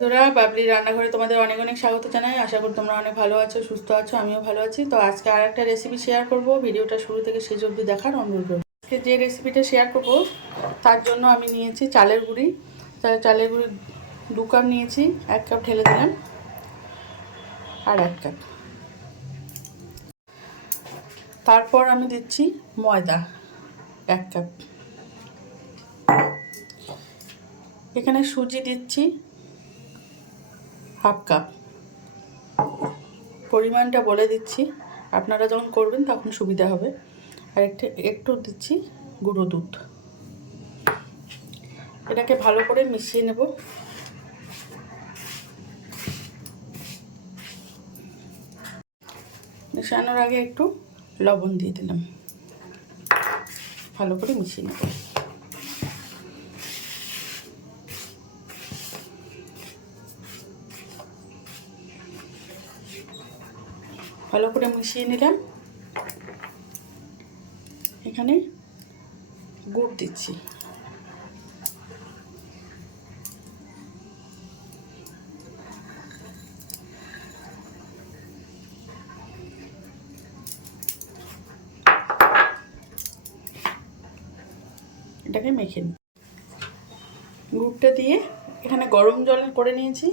তোরা বাবলি রান্নাঘরে তোমাদের অনেক অনেক স্বাগত জানাই। আশা করি তোমরা অনেক ভালো আছো, সুস্থ আছো, আমিও ভালো আছি। তো আজকে আর একটা রেসিপি শেয়ার করব। ভিডিওটা শুরু থেকে শেষ অবধি দেখার অনুরোধ আজকে যে রেসিপিটা শেয়ার করব, তার জন্য আমি নিয়েছি চালের গুঁড়ি। তা- চালের গুঁড়ি দু কাপ নিয়েছি, এক কাপ ঢেলে দিলাম, আর এক কাপ তারপর আমি দিচ্ছি ময়দা, এক কাপ এখানে সুজি দিচ্ছি হাফ কাপ। পরিমাণটা বলে দিচ্ছি। আপনারা যখন করবেন তখন সুবিধা হবে। আর একটু একটু দিচ্ছি গুঁড়ো দুধ। এটাকে ভালো করে মিশিয়ে নেব। মেশানোর আগে একটু লবণ দিয়ে দিলাম। ভালো করে মিশিয়ে নেব। ভালো করে মিশিয়ে নিলাম। এখানে গুড় দিচ্ছি। এটাকে মেখে গুড়টা দিয়ে এখানে গরম জল করে নিয়েছি,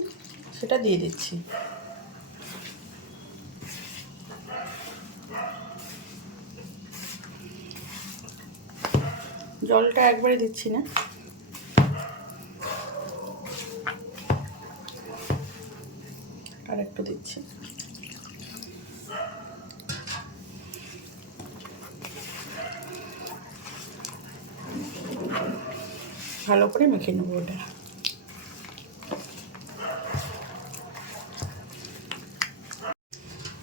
সেটা দিয়ে দিচ্ছি। জলটা একবারে দিচ্ছি না। আর একটু দিচ্ছি। ভালো করে মেখে নেব ওটা।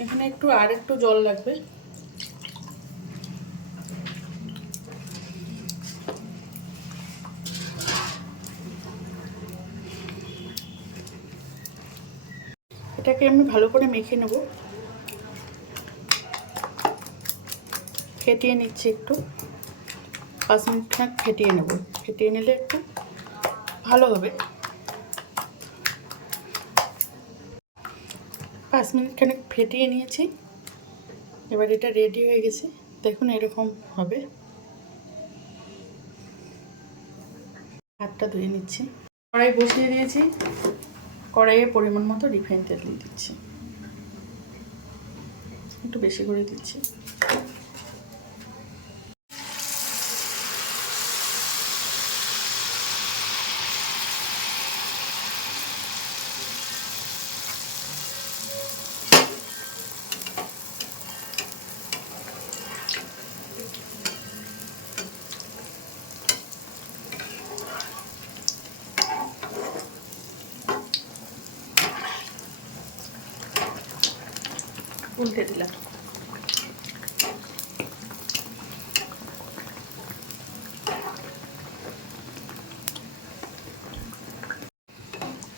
এখানে একটু আর একটু জল লাগবে। এটাকে আমি ভালো করে মেখে নেব। ফেটিয়ে নিচ্ছি একটু। পাঁচ মিনিট খান ফেটিয়ে নেব। ফেটিয়ে নিলে একটু ভালো হবে। পাঁচ মিনিট খানিক ফেটিয়ে নিয়েছি। এবার এটা রেডি হয়ে গেছে। দেখুন এরকম হবে। হাতটা ধুয়ে নিচ্ছি। কড়াই বসিয়ে দিয়েছি। কড়াইয়ে পরিমাণ মতো রিফাইন তেল দিয়ে দিচ্ছি। একটু বেশি করে দিচ্ছি। উল্টে দিলাম।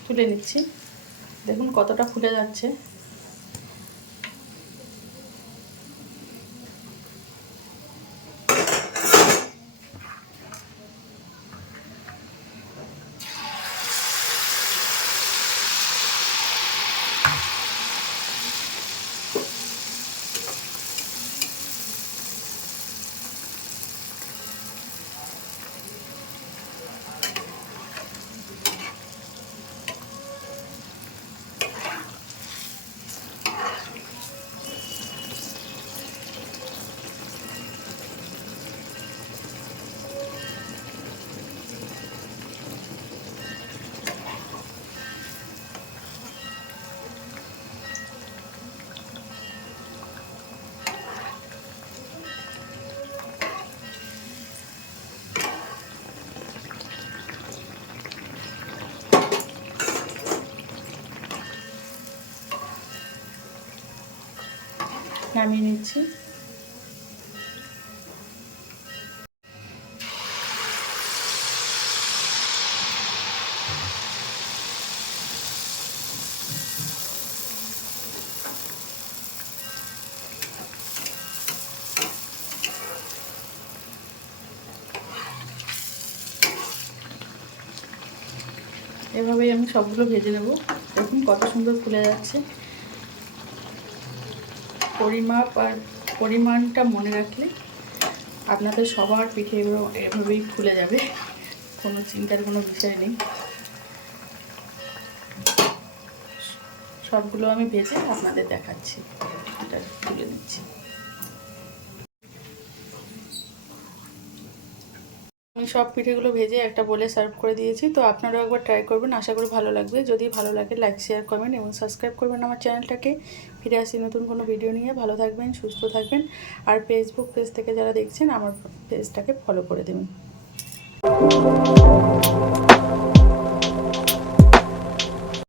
তুলে নিচ্ছি। দেখুন কতটা ফুলে যাচ্ছে। নামিয়ে নিচ্ছি। এভাবেই আমি সবগুলো ভেজে নেব। দেখুন কত সুন্দর ফুলে যাচ্ছে। পরিমাপ আর পরিমাণটা মনে রাখলে আপনাদের সবার পিঠে এগুলো এভাবেই খুলে যাবে। কোনো চিন্তার কোনো বিষয় নেই। সবগুলো আমি ভেজে আপনাদের দেখাচ্ছি। এটা তুলে নিচ্ছি। আমি সব পিঠেগুলো ভেজে একটা বলে সার্ভ করে দিয়েছি, তো আপনারাও একবার ট্রাই করবেন। আশা করি ভালো লাগবে। যদি ভালো লাগে লাইক শেয়ার করবেন এবং সাবস্ক্রাইব করবেন আমার চ্যানেলটাকে ফিরে আসি নতুন কোনো ভিডিও নিয়ে। ভালো থাকবেন, সুস্থ থাকবেন। আর ফেসবুক পেজ থেকে যারা দেখছেন, আমার পেজটাকে ফলো করে দেবেন।